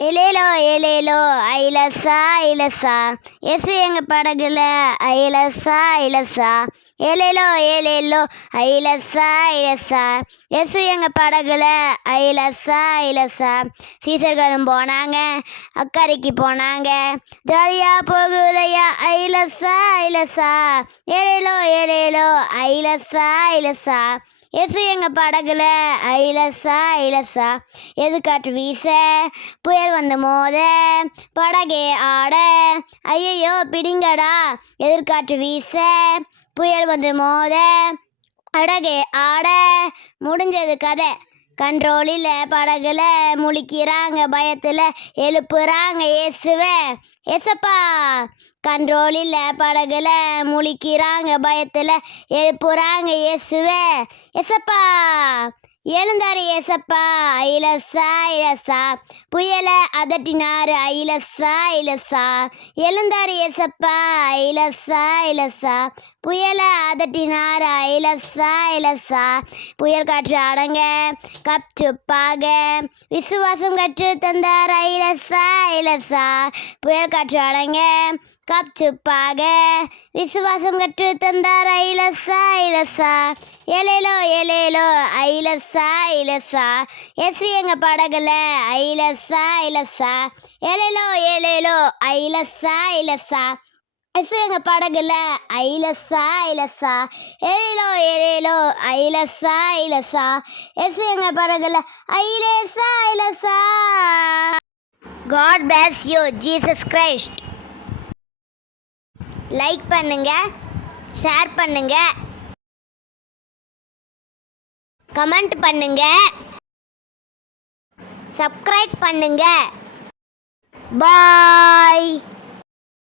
எலேலோ எலேலோ ஐலசா ஐலசா எசு எங்க படகுல ஐலசா ஐலசா எலேலோ எலேலோ ஐலசா ஐலசா எசு எங்க படகுல ஐலசா ஐலசா சீசர்களும் போனாங்க அக்கறைக்கு போனாங்க ஜாலியா போகுதையா ஐலசா ஐலசா எலேலோ எலேலோ ஐலசா ஐலசா எசு எங்க படகுல ஐலசா ஐலசா எதுக்காற்று வீச புயல் வந்து மோத படகே ஆட ஐயையோ பிடிங்கடா எதிர்காற்று வீச புயல் வந்து மோத படகே ஆட முடிஞ்சது கதை கண்ட்ரோலில் படகுல முழிக்கிறாங்க பயத்தில் எழுப்புறாங்க இயேசுவே ஏசப்பா கண்ட்ரோலில் படகுல முழிக்கிறாங்க பயத்தில் எழுப்புறாங்க இயேசுவே ஏசப்பா எழுந்தாரு ஏசப்பா ஐலசா ஐலசா புயலை அதட்டினாரு ஐலசா ஐலசா எழுந்தாரு ஏசப்பா ஐலசா ஐலசா புயலை அதட்டினாரு ஐலசா ஐலசா புயல் காற்று அடங்க கப்சுப்பாக விசுவாசம் கற்று தந்தார் ஐலசா ஐலசா புயல் காற்று அடங்க கப்சுப்பாக விசுவாசம் கற்று தந்தார் ஐலசா ஐலசா எலேலோ எலேலோ ஐலசா ஐலசா எசு எங்க படகுல ஐலசா ஐலசா எலேலோ எலேலோ ஐலசா ஐலசா எசு எங்க படகுல ஐலசா ஐலசா எலேலோ எலேலோ ஐலசா ஐலசா எசு எங்க படகுல ஐலசா ஐலசா. God bless you, Jesus Christ. Like பண்ணுங்க, ஷேர் பண்ணுங்க, கமெண்ட் பண்ணுங்க, சப்ஸ்கிரைப் பண்ணுங்க. பாய்.